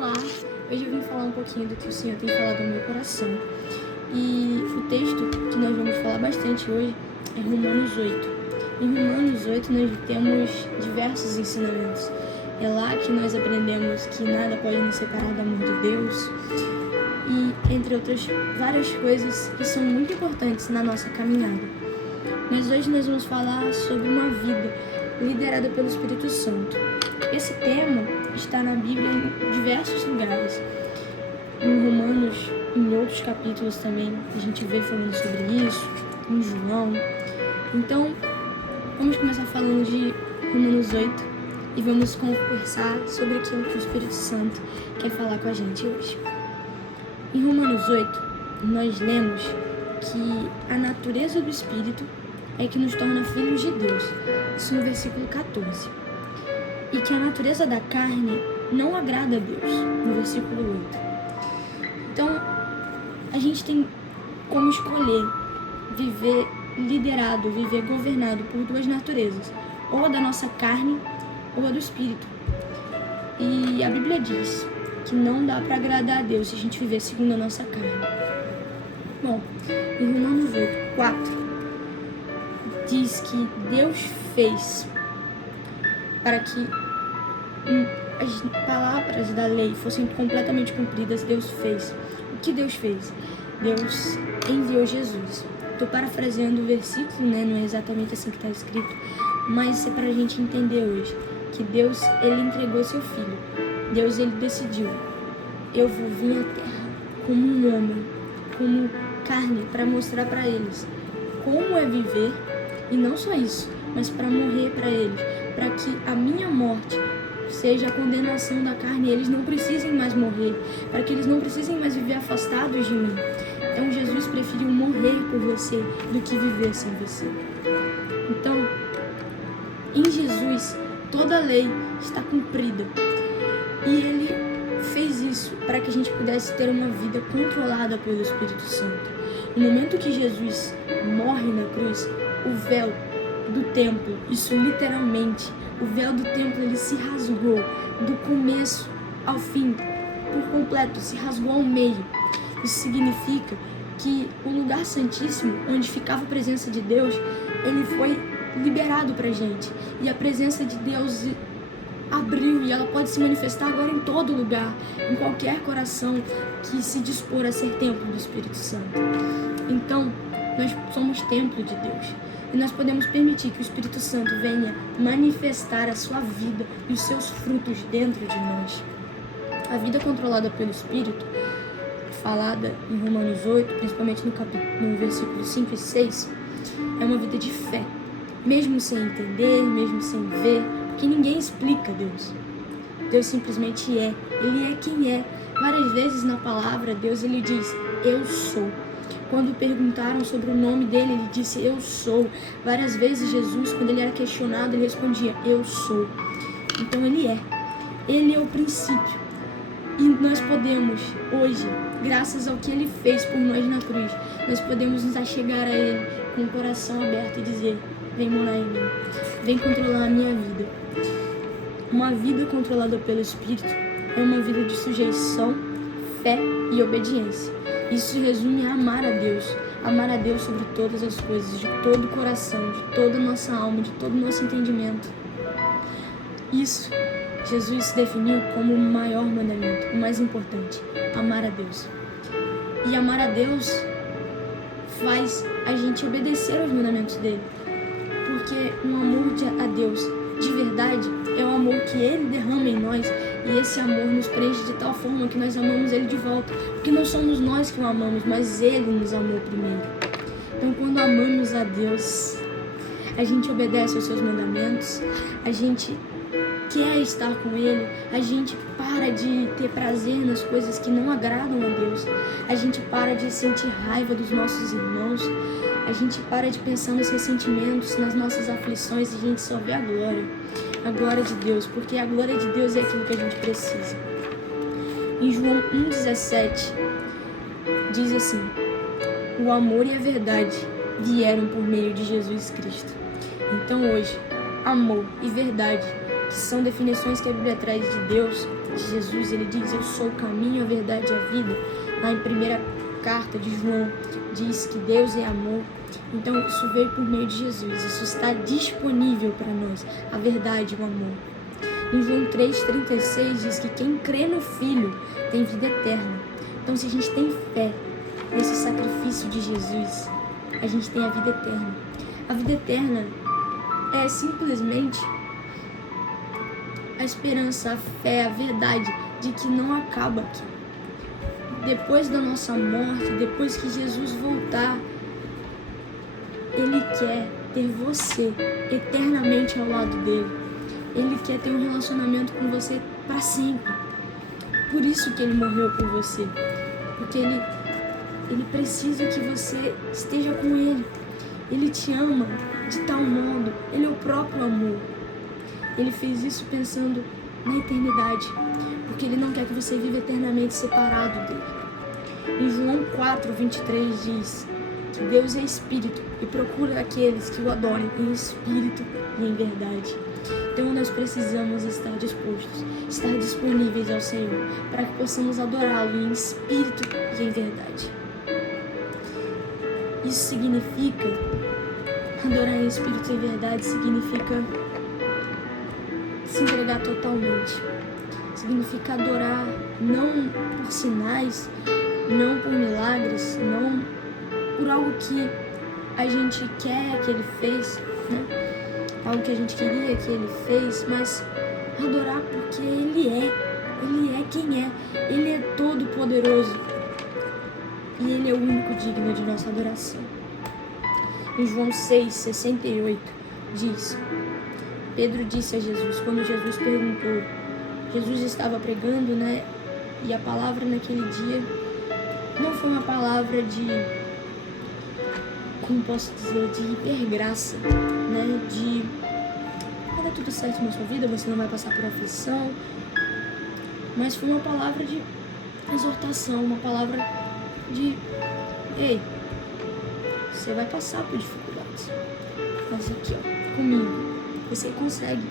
Olá, hoje eu vim falar um pouquinho do que o Senhor tem falado no meu coração. E o texto que nós vamos falar bastante hoje é Romanos 8. Em Romanos 8 nós temos diversos ensinamentos. É lá que nós aprendemos que nada pode nos separar do amor de Deus e entre outras várias coisas que são muito importantes na nossa caminhada. Mas hoje nós vamos falar sobre uma vida liderada pelo Espírito Santo. Esse tema está na Bíblia em diversos lugares. Em Romanos, em outros capítulos também, a gente vê falando sobre isso, em João. Então, vamos começar falando de Romanos 8 e vamos conversar sobre aquilo que o Espírito Santo quer falar com a gente hoje. Em Romanos 8, nós lemos que a natureza do Espírito é que nos torna filhos de Deus. Isso no versículo 14. E que a natureza da carne não agrada a Deus, no versículo 8. Então, a gente tem como escolher viver liderado, viver governado por duas naturezas, ou a da nossa carne ou a do Espírito. E a Bíblia diz que não dá para agradar a Deus se a gente viver segundo a nossa carne. Bom, em Romanos 8, 4, diz que Deus fez para que as palavras da lei fossem completamente cumpridas. Deus fez. O que Deus fez? Deus enviou Jesus. Estou parafraseando o versículo, né? Não é exatamente assim que está escrito, mas é para a gente entender hoje que Deus, ele entregou seu filho. Deus, ele decidiu: eu vou vir à terra como um homem, como carne, para mostrar para eles como é viver, e não só isso, mas para morrer para eles, para que a minha morte seja a condenação da carne e eles não precisem mais morrer, para que eles não precisem mais viver afastados de mim. Então Jesus preferiu morrer por você do que viver sem você. Então, em Jesus, toda a lei está cumprida. E ele fez isso para que a gente pudesse ter uma vida controlada pelo Espírito Santo. No momento que Jesus morre na cruz, o véu do templo, isso literalmente, o véu do templo, ele se rasgou do começo ao fim, por completo, se rasgou ao meio. Isso significa que o lugar santíssimo, onde ficava a presença de Deus, ele foi liberado pra gente. E a presença de Deus abriu e ela pode se manifestar agora em todo lugar, em qualquer coração que se dispor a ser templo do Espírito Santo. Então, nós somos templo de Deus. E nós podemos permitir que o Espírito Santo venha manifestar a sua vida e os seus frutos dentro de nós. A vida controlada pelo Espírito, falada em Romanos 8, principalmente no versículo 5 e 6, é uma vida de fé. Mesmo sem entender, mesmo sem ver, porque ninguém explica Deus. Deus simplesmente é. Ele é quem é. Várias vezes na palavra, Deus, ele diz: eu sou. Quando perguntaram sobre o nome dele, ele disse: eu sou. Várias vezes Jesus, quando ele era questionado, ele respondia: eu sou. Então ele é. Ele é o princípio. E nós podemos, hoje, graças ao que ele fez por nós na cruz, nós podemos nos achegar a ele com o coração aberto e dizer: vem morar em mim. Vem controlar a minha vida. Uma vida controlada pelo Espírito é uma vida de sujeição, fé e obediência. Isso se resume a amar a Deus sobre todas as coisas, de todo o coração, de toda a nossa alma, de todo o nosso entendimento. Isso Jesus definiu como o maior mandamento, o mais importante: amar a Deus. E amar a Deus faz a gente obedecer aos mandamentos dele, porque um amor a Deus de verdade é o amor que ele derrama em nós. E esse amor nos preenche de tal forma que nós amamos ele de volta. Porque não somos nós que o amamos, mas ele nos amou primeiro. Então, quando amamos a Deus, a gente obedece aos seus mandamentos, a gente quer estar com ele, a gente para de ter prazer nas coisas que não agradam a Deus, a gente para de sentir raiva dos nossos irmãos, a gente para de pensar nos ressentimentos, nas nossas aflições, e a gente só vê a glória de Deus, porque a glória de Deus é aquilo que a gente precisa. Em João 1,17 diz assim: o amor e a verdade vieram por meio de Jesus Cristo. Então hoje, amor e verdade, que são definições que a Bíblia traz de Deus, de Jesus, ele diz: eu sou o caminho, a verdade e a vida. Lá em primeira carta de João diz que Deus é amor. Então isso veio por meio de Jesus, isso está disponível para nós, a verdade e o amor. Em João 3,36 diz que quem crê no Filho tem vida eterna. Então se a gente tem fé nesse sacrifício de Jesus, a gente tem a vida eterna. A vida eterna é simplesmente a esperança, a fé, a verdade de que não acaba aqui. Depois da nossa morte, depois que Jesus voltar, Ele quer ter você eternamente ao lado dele. Ele quer ter um relacionamento com você para sempre. Por isso que ele morreu por você. Porque ele precisa que você esteja com ele. Ele te ama de tal modo. Ele é o próprio amor. Ele fez isso pensando na eternidade. Porque ele não quer que você viva eternamente separado dele. Em João 4,23 diz que Deus é Espírito e procura aqueles que o adorem em Espírito e em verdade. Então nós precisamos estar dispostos, estar disponíveis ao Senhor, para que possamos adorá-lo em Espírito e em verdade. Isso significa, adorar em Espírito e em verdade significa se entregar totalmente. Significa adorar não por sinais, não por milagres, não por algo que a gente quer que ele fez, né? Algo que a gente queria que ele fez, mas adorar porque ele é quem é, ele é todo poderoso e ele é o único digno de nossa adoração. Em João 6,68 diz: Pedro disse a Jesus, quando Jesus perguntou, Jesus estava pregando, né? E a palavra naquele dia não foi uma palavra de, como posso dizer, de hipergraça, né? De vai dar tudo certo na sua vida, você não vai passar por aflição. Mas foi uma palavra de exortação, uma palavra de: ei, você vai passar por dificuldades, mas aqui, ó, comigo, você consegue.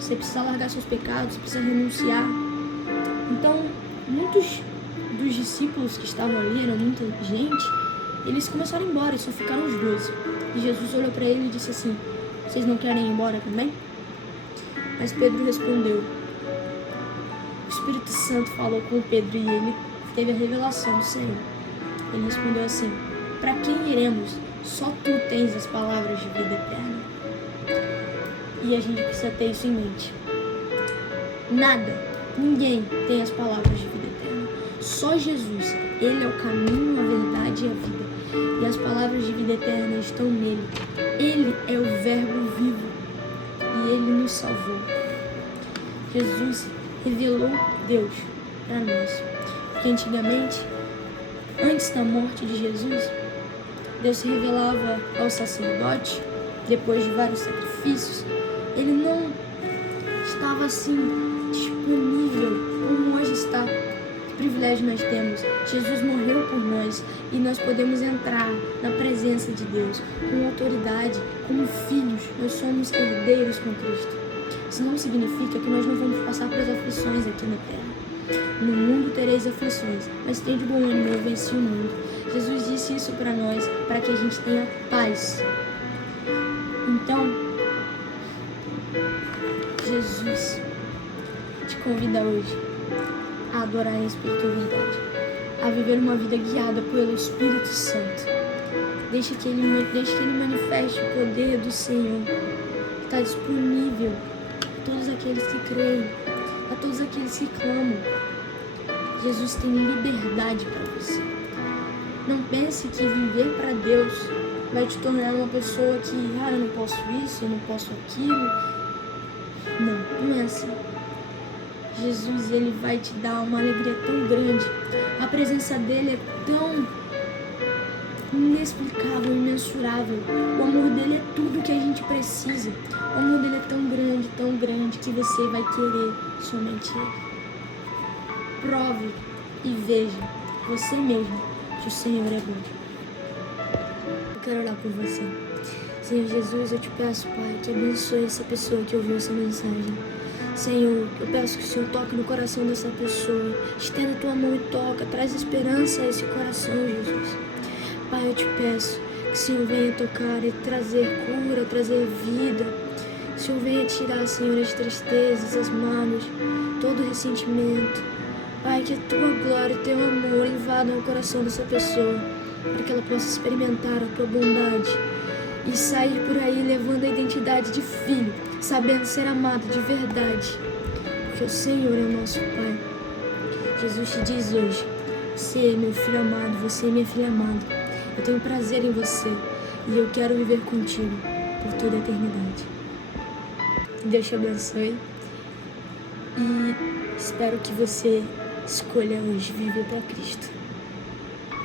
Você precisa largar seus pecados, você precisa renunciar. Então, muitos dos discípulos que estavam ali, era muita gente, eles começaram a ir embora e só ficaram os 12. E Jesus olhou para ele e disse assim: vocês não querem ir embora também? Mas Pedro respondeu. O Espírito Santo falou com Pedro e ele teve a revelação do Senhor. Ele respondeu assim: para quem iremos? Só tu tens as palavras de vida eterna. E a gente precisa ter isso em mente. Nada, ninguém tem as palavras de vida eterna. Só Jesus. Ele é o caminho, a verdade e a vida. E as palavras de vida eterna estão nele. Ele é o Verbo vivo. E ele nos salvou. Jesus revelou Deus para nós. Porque antigamente, antes da morte de Jesus, Deus se revelava ao sacerdote, depois de vários sacrifícios. Ele não estava assim disponível como hoje está. Que privilégio nós temos. Jesus morreu por nós e nós podemos entrar na presença de Deus com autoridade, como filhos. Nós somos herdeiros com Cristo. Isso não significa que nós não vamos passar por aflições aqui na terra. No mundo tereis aflições, mas tem de bom ânimo, eu venci o mundo. Jesus disse isso para nós, para que a gente tenha paz. Então, Jesus te convida hoje a adorar em Espírito e verdade, a viver uma vida guiada pelo Espírito Santo. Deixa que ele manifeste o poder do Senhor, que está disponível a todos aqueles que creem, a todos aqueles que clamam. Jesus tem liberdade para você. Não pense que viver para Deus vai te tornar uma pessoa que, eu não posso isso, eu não posso aquilo. Não é assim. Jesus, ele vai te dar uma alegria tão grande. A presença dele é tão inexplicável, imensurável. O amor dele é tudo que a gente precisa. O amor dele é tão grande que você vai querer somente ele. Prove e veja você mesmo que o Senhor é bom. Eu quero orar por você. Senhor Jesus, eu te peço, Pai, que abençoe essa pessoa que ouviu essa mensagem. Senhor, eu peço que o Senhor toque no coração dessa pessoa. Estenda a tua mão e toca. Traz esperança a esse coração, Jesus. Pai, eu te peço que o Senhor venha tocar e trazer cura, trazer vida. Que o Senhor venha tirar, Senhor, as tristezas, as mágoas, todo o ressentimento. Pai, que a tua glória e teu amor invadam o coração dessa pessoa, para que ela possa experimentar a tua bondade e sair por aí levando a identidade de filho, sabendo ser amado de verdade, porque o Senhor é o nosso Pai. Jesus te diz hoje: você é meu filho amado, você é minha filha amada. Eu tenho prazer em você e eu quero viver contigo por toda a eternidade. Deus te abençoe e espero que você escolha hoje viver para Cristo.